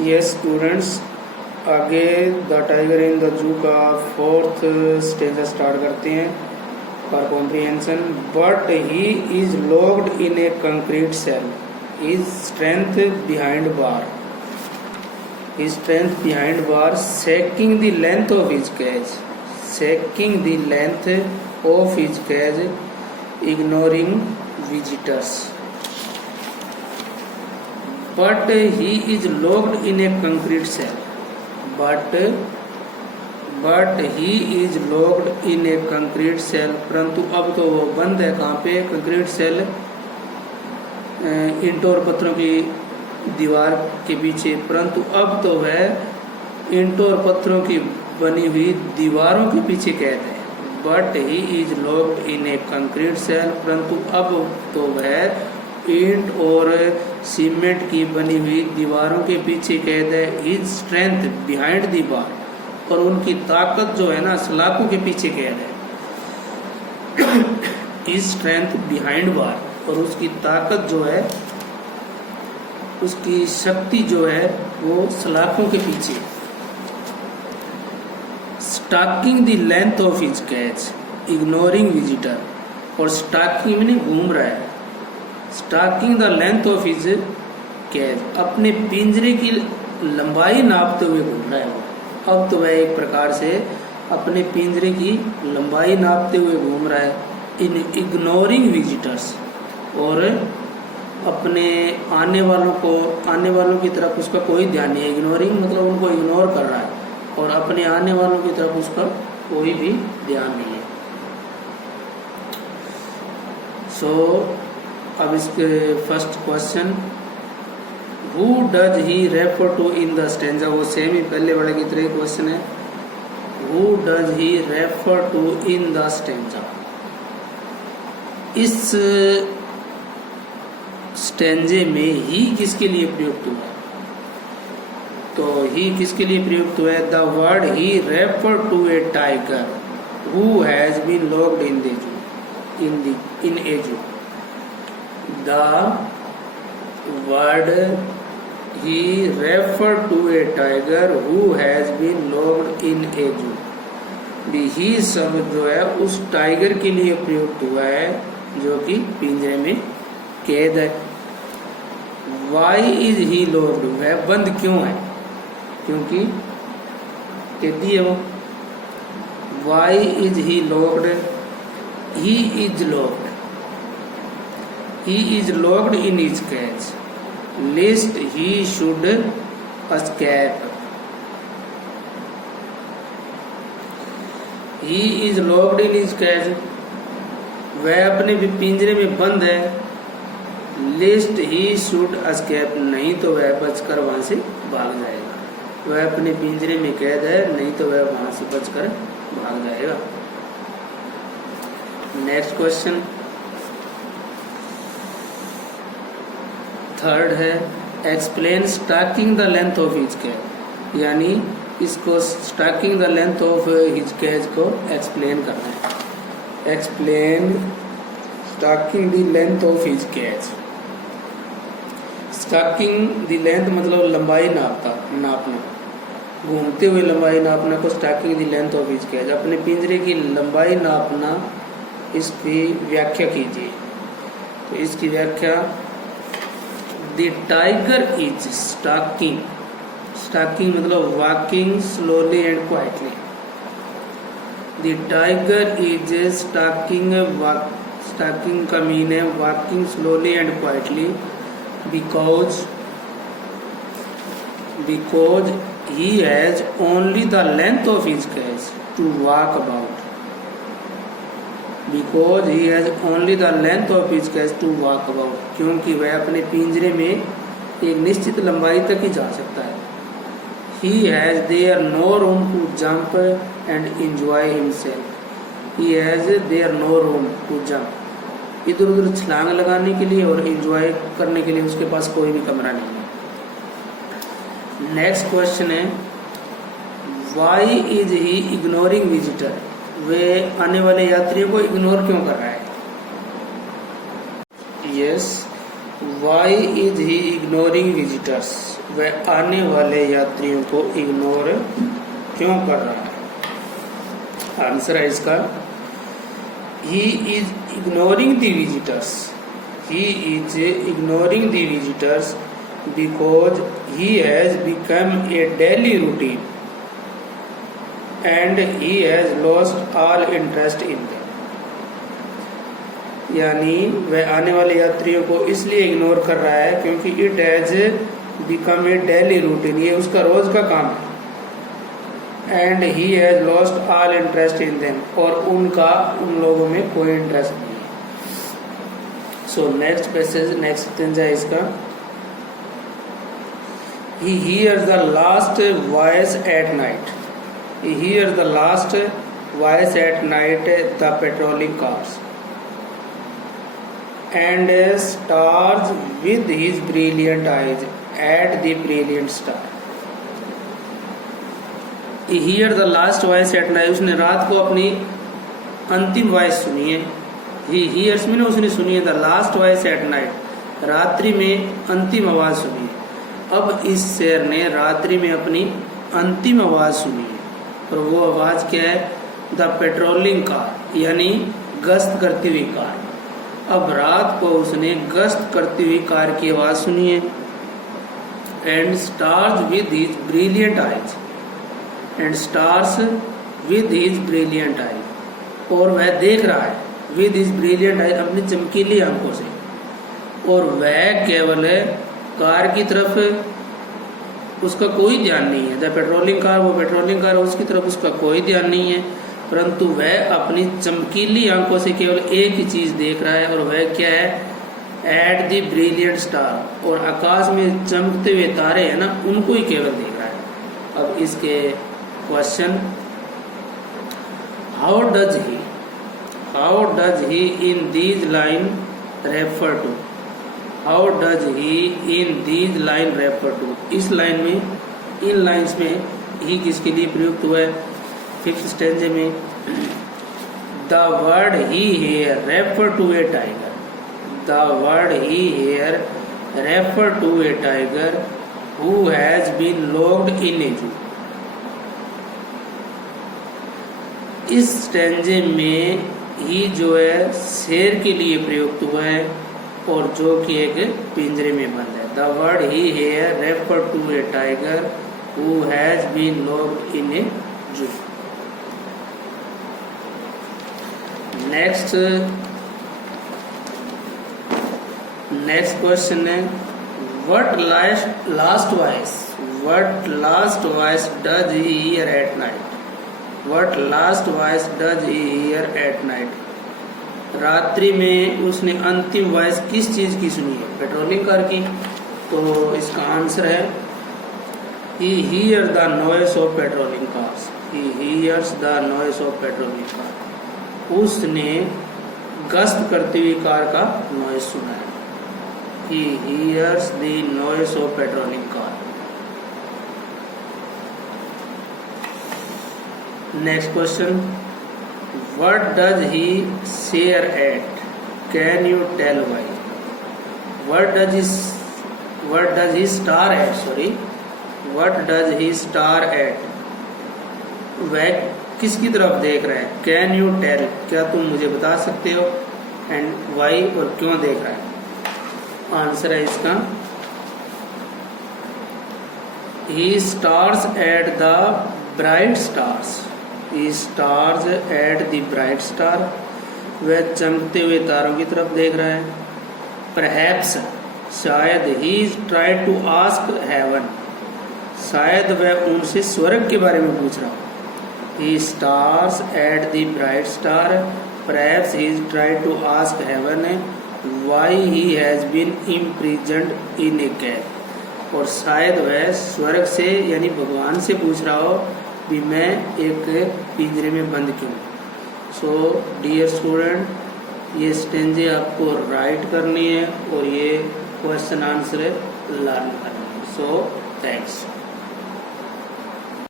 Yes students, आगे the tiger in the zoo का 4th stage start करते हैं for comprehension. But he is locked in a concrete cell, is strength behind bar, his strength behind bar, shaking the length of his cage, shaking the length of his cage, ignoring visitors. But he is locked in a concrete cell. But he is locked in a concrete cell. परंतु अब तो वो बंद है कहाँ पे? Concrete cell, ईंटों और पत्थरों की दीवार के पीछे। परंतु अब तो वह ईंटों और पत्थरों की बनी हुई दीवारों के पीछे कैद है। But he is locked in a concrete cell, परंतु अब तो वह ईंट और सीमेंट की बनी हुई दीवारों के पीछे कैद है। हिज स्ट्रेंथ बिहाइंड दी बार, और उनकी ताकत जो है ना सलाखों के पीछे कैद है। हिज स्ट्रेंथ बिहाइंड बार, और उसकी ताकत जो है, उसकी शक्ति जो है वो सलाखों के पीछे। Stalking the length of his catch, ignoring visitor, और स्टॉकिंग में घूम रहा है। Stalking the length of his catch, अपने पिंजरे की लंबाई नापते हुए घूम रहा है वो। अब तो वह एक प्रकार से अपने पिंजरे की लंबाई नापते हुए घूम रहा है। इन इग्नोरिंग विजिटर्स, और अपने आने वालों की तरफ उसका कोई ध्यान नहीं है। इग्नोरिंग मतलब उनको इग्नोर कर रहा है, और अपने आने वालों की तरफ उसका कोई भी ध्यान नहीं है। सो अब इसके first question, who does he refer to in the stanza, वो सेम ही पहले वाले की तरह क्वेश्चन है। Who does he refer to in the stanza, इस स्टेंजे में ही किसके लिए प्रयुक्त हुआ है? तो ही किसके लिए प्रयुक्त हुआ है? The word he refer to a tiger who has been locked in the zoo, in a zoo. The word he refer to a tiger who has been locked in a zoo, he शब्द जो है उस tiger के लिए प्रयुक्त हुआ है जो कि पिंजरे में कैद है। वाई इज ही लॉक्ड, वह बंद क्यों है? क्योंकि कैदी है वो। Why is he locked, he is locked, he is locked in his cage lest he should escape. He is locked in his cage, वह अपने पिंजरे में बंद है। लिस्ट ही शुड एस्केप, नहीं तो वह बचकर वहां से भाग जाएगा। वह अपने पिंजरे में कैद है, नहीं तो वह वहां से बचकर भाग जाएगा। नेक्स्ट क्वेश्चन, थर्ड है, explain stalking the length of his cage, यानी इसको stalking the length of his cage को एक्सप्लेन करना है। Explain stalking the length of his cage. Stalking the length मतलब लंबाई नापना, घूमते हुए लंबाई नापना को stalking the length of his cage. अपने पिंजरे की लंबाई नापना, इसकी व्याख्या कीजिए। तो इसकी व्याख्या, the tiger is stalking, stalking मतलब walking slowly and quietly. The tiger is stalking, stalking का मीन है walking slowly and quietly, because he has only the length of his cage to walk about. Because he has only the length of his cage to walk about, क्योंकि वह अपने पिंजरे में एक निश्चित लंबाई तक ही जा सकता है। He has there no room to jump and enjoy himself. He has there no room to jump. इधर उधर छलांग लगाने के लिए और एंजॉय करने के लिए उसके पास कोई भी कमरा नहीं है। नेक्स्ट क्वेश्चन है, why is he ignoring visitor, वे आने वाले यात्रियों को इग्नोर क्यों कर रहा है? Yes, Why is he ignoring visitors? वह आने वाले यात्रियों को इग्नोर क्यों कर रहा है? आंसर है इसका, he is ignoring the visitors, he is ignoring the visitors because he has become a daily routine and he has lost all interest in them. यानी वह आने वाले यात्रियों को इसलिए इग्नोर कर रहा है क्योंकि it has become a daily routine, ये उसका रोज का काम है। And he has lost all interest in them, और उनका उन लोगों में कोई इंटरेस्ट नहीं है। So next passage, next sentence है इसका, he hears the last voice at night, he hears the last voice at night the patrolling cars and stars with his brilliant eyes at the brilliant star। he hears the last voice at night, उसने रात को अपनी अंतिम voice सुनी है। he hears में उसने सुनी है the last voice at night, रात्रि में अंतिम आवाज सुनी है। अब इस शेर ने रात्रि में अपनी अंतिम आवाज सुनी है, और वो आवाज क्या है? द पेट्रोलिंग कार, यानी गश्त करती हुई कार। अब रात को उसने गश्त करती हुई कार की आवाज सुनी है। And stars with his brilliant eyes, and stars with his brilliant eyes, और वह देख रहा है विद हिज ब्रिलियंट आईज, अपनी चमकीली आंखों से, और वह केवल कार की तरफ उसका कोई ध्यान नहीं है। द पेट्रोलिंग कार, वो पेट्रोलिंग कार, उसकी तरफ उसका कोई ध्यान नहीं है, परंतु वह अपनी चमकीली आंखों से केवल एक ही चीज देख रहा है, और वह क्या है? एट द ब्रिलियंट स्टार, और आकाश में चमकते हुए तारे हैं ना, उनको ही केवल देख रहा है। अब इसके question, how does he in these line refer to, how does he in these line refer to, इस लाइन में, इन लाइन्स में ही किसके लिए प्रयुक्त हुआ है? फिफ्थ स्टेंजे में, the word he here refer to a tiger, the word he here refer to a tiger who has been locked in a zoo. इस स्टेंजे में ही जो है शेर के लिए प्रयुक्त हुआ है, और जो कि एक पिंजरे में बंद है। The word he here refer to a tiger who has been locked in a zoo. Next question है, what last voice does he hear at night, what last voice does he hear at night, रात्रि में उसने अंतिम voice किस चीज की सुनी है? पेट्रोलिंग कार की। तो इसका आंसर है, he hear the noise of patrolling cars, he hears the noise of patrolling car, उसने गश्त करती हुई कार का नॉइज सुना है। he hears the noise of patrolling car। Next question, what does he stare at, can you tell why? what does he star at, sorry, what does he star at, वह किसकी तरफ देख रहा है? Can you tell, क्या तुम मुझे बता सकते हो? एंड वाई, और क्यों देख रहा है? आंसर है इसका, he stars at the bright stars, he stars at the bright star, वह चमकते हुए तारों की तरफ देख रहा है। Perhaps, शायद, he is trying to ask heaven, शायद वह उनसे स्वर्ग के बारे में पूछ रहा हो। He stars at the bright star, perhaps he is trying to ask heaven why he has been imprisoned in a cave, और शायद वह स्वर्ग से यानी भगवान से पूछ रहा हो कि मैं एक पिंजरे में बंद क्यों। सो डियर स्टूडेंट, ये स्टेंजे आपको राइट करनी है और ये क्वेश्चन आंसर लर्न करनी है। So thanks.